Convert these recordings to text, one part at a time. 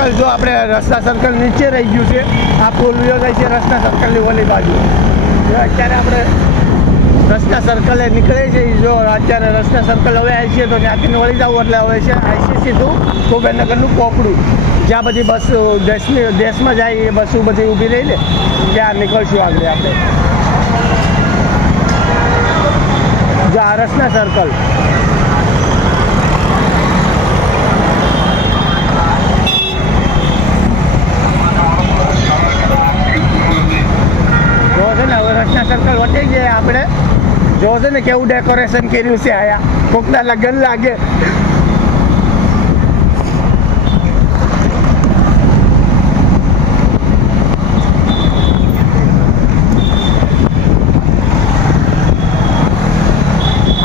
Circle જો આપણે રસ્તા સર્કલ નીચે રહી ગયું છે. આ પુલ વ્યો જાય છે રસ્તા સર્કલની ઓલી બાજુ. અત્યારે આપણે રસ્તા સર્કલે નીકળે છે. જો અત્યારે રસ્તા સર્કલ હવે આવી છે તો ત્યાંથી વળી જવું એટલે હવે છે આઈસીસી ટુ કુબેરનગરનું પોપડું. જ્યાં બધી બસ દેશમાં જાય એ બસો બધી ઊભી રહી ને ત્યાં નીકળશું આગળ આપણે. જો આ રસ્તા સર્કલ જો છે ને હવે રસ્તા સર્કલ વટી ગયા આપણે. જો છે ને કેવું ડેકોરેશન કર્યું છે આયા કોકના લગન લાગે.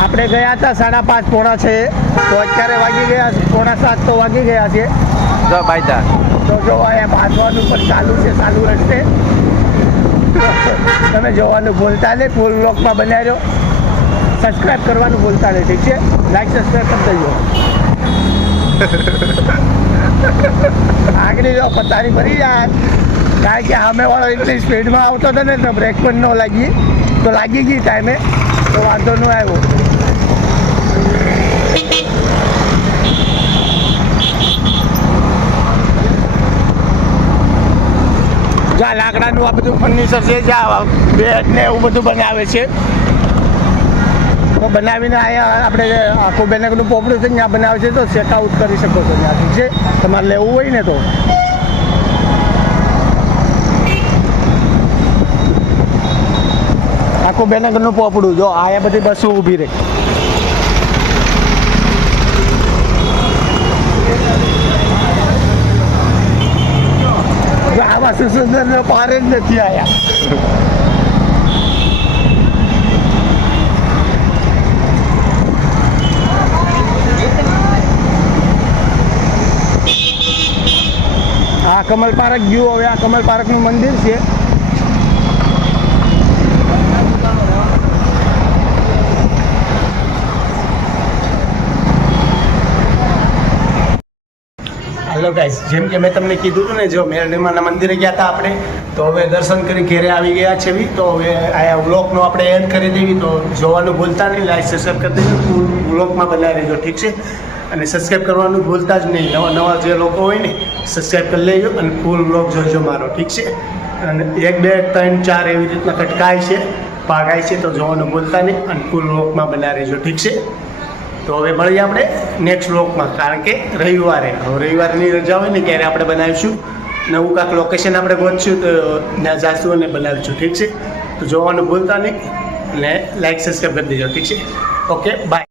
આપણે ગયા હતા 5:30 પોણા 6 તો અત્યારે વાગી ગયા 6:45 તો વાગી ગયા છે. જો બાઈતા તો જો અહીંયા બાંધવાનું પણ ચાલુ છે ચાલુ રસ્તે. તમે જોવાનું ભૂલતા નહીં. ફૂલ બ્લોગમાં બનાવ્યો. સબસ્ક્રાઈબ કરવાનું ભૂલતા નહીં. ઠીક છે, લાઈક સબસ્ક્રાઈબ કરી દેજો. આગળ જો પતારી ભરી જાય કારણ કે સામેવાળો એટલી સ્પીડમાં આવતો હતો ને તો બ્રેક પણ ન લાગી તો લાગી ગઈ ટાઈમે તો વાંધો ન આવ્યો. જ્યાં લાકડાનું આ બધું ફર્નિચર છે જ્યાં બેડ ને એવું બધું બનાવે છે તો બનાવીને અહીંયા આપણે આખું બેનગરનું પોપડું છે ત્યાં બનાવે છે તો ચેકઆઉટ કરી શકો છો ત્યાંથી છે તમારે લેવું હોય ને તો. આખું બેનગરનું પોપડું જો અહીંયા બધી બસો ઊભી રહી. આવા સુસુંદર પાર જ નથી આયા. આ કમલ પાર્ક ગયું. હવે આ કમલ પાર્કનું મંદિર છે. હેલો ગાઈસ, જેમ કે મેં તમને કીધું હતું ને જો મેરડીમાના મંદિરે ગયા હતા આપણે તો હવે દર્શન કરી ઘેરે આવી ગયા છે. તો હવે આ વ્લોગનો આપણે એડ કરી દેવી તો જોવાનું ભૂલતા નહીં. લાઈક સબસ્ક્રાઈબ કરી દેજો. ફૂલ વ્લોગમાં બનાવી લેજો. ઠીક છે, અને સબસ્ક્રાઈબ કરવાનું ભૂલતા જ નહીં. નવા જે લોકો હોય ને સબસ્ક્રાઈબ કરી લેજો અને ફૂલ વ્લોગ જોજો મારો. ઠીક છે, અને 1 2 3 4 એવી રીતના કટકાય છે ભાગાય છે તો જોવાનું ભૂલતા નહીં અને ફૂલ વ્લોગમાં બનાવી લેજો. ઠીક છે, તો હવે મળીએ આપણે નેક્સ્ટ વ્લોગમાં. કારણ કે રવિવારની રજા હોય ને ત્યારે આપણે બનાવીશું નવું કાંક લોકેશન આપણે ગોતશું તો ત્યાં જાશું અને બનાવીશું. ઠીક છે, તો જોવાનું ભૂલતા નહીં અને લાઈક સબસ્ક્રાઈબ કરી દેજો. ઠીક છે, ઓકે બાય.